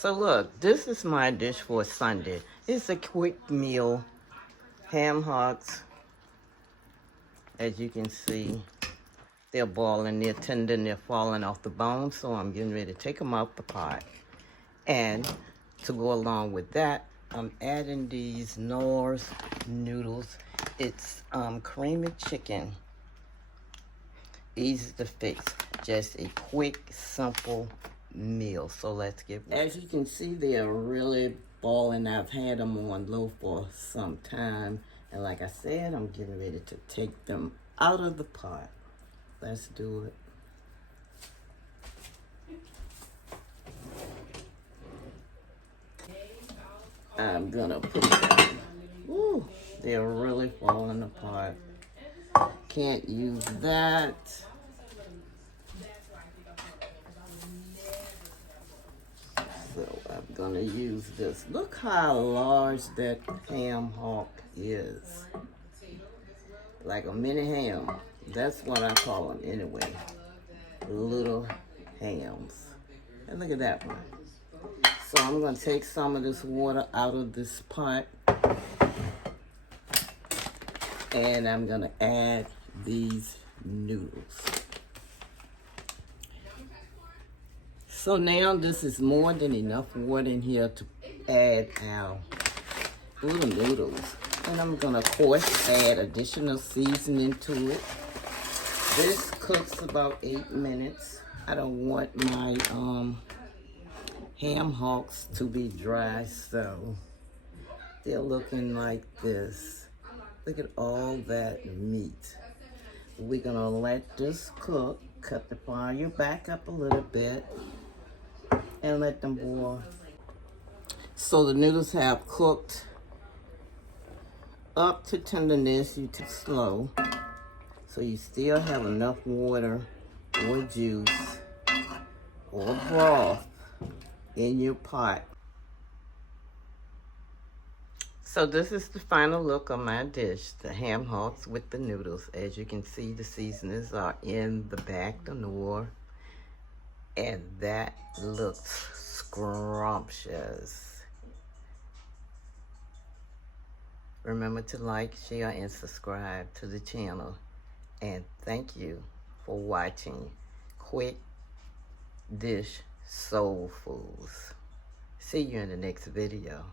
So look, this is my dish for Sunday. It's a quick meal. Ham hocks, as you can see, they're boiling, they're tender, and they're falling off the bone. So I'm getting ready to take them out the pot. And to go along with that, I'm adding these noodles. It's creamy chicken. Easy to fix. Just a quick, simple meal. So let's get it. As you can see, they are really boiling. I've had them on low for some time. And like I said, I'm getting ready to take them out of the pot. Let's do it. I'm gonna put them. Ooh, they're really falling apart. Can't use that. So I'm gonna use this. Look how large that ham hock is. Like a mini ham. That's what I call them anyway. Little hams. And look at that one. So I'm going to take some of this water out of this pot. And I'm going to add these noodles. So now this is more than enough water in here to add our little noodles. And I'm going to, of course, add additional seasoning to it. This cooks about 8 minutes. I don't want my ham hocks to be dry, so they're looking like this. Look at all that meat. We're gonna let this cook. Cut the fire back up a little bit and let them boil. So the noodles have cooked up to tenderness. You take slow, so you still have enough water or juice or broth in your pot. So this is the final look of my dish, the ham hocks with the noodles. As you can see, the seasonings are in the back, the noir, and that looks scrumptious. Remember to like, share, and subscribe to the channel. And thank you for watching Quick Dish Soul Foods. See you in the next video.